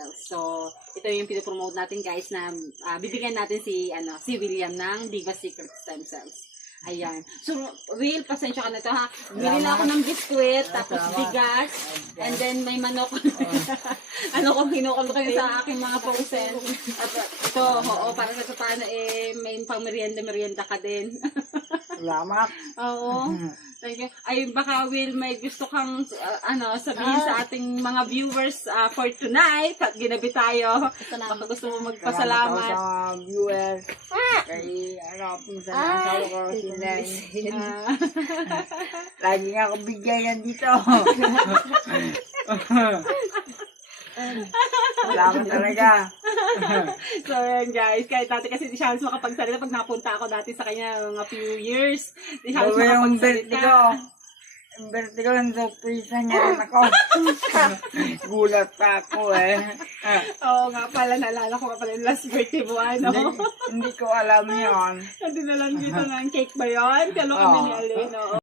Cells. So, ito yung pinopromote natin guys na bibigyan natin si William ng Diva Secret Stem Cells. Ayan. So, Will, pasensya ka na ito ha. Bili na ako ng biskwit, tapos bigas, and then may manok. Kung kinukulo kayo sa aking mga frozen. At ito, para sa paano may pang merienda ka din. Salamat. Oo. Thank you. Ay, baka Will, may gusto kang sabihin sa ating mga viewers for tonight at ginabi tayo. Baka gusto mo magpasalamat. Salamat sa viewers. Kay, pinsan ko, sinay. Lagi nga ako bigyan dito. Salamat talaga. So, yan guys. Kahit dati kasi di chance makapagsalita pag napunta ako dati sa kanya mga few years. Di chance Yung makapagsalita. vertigo lang surprise niya rin ako. Gulat pa ako eh. Oo nga pala, naalala ko nga pala yung last birthday mo, Hindi ko alam yun. Hindi na lang dito ng cake ba yun? Kalo kami ni Alin, oo.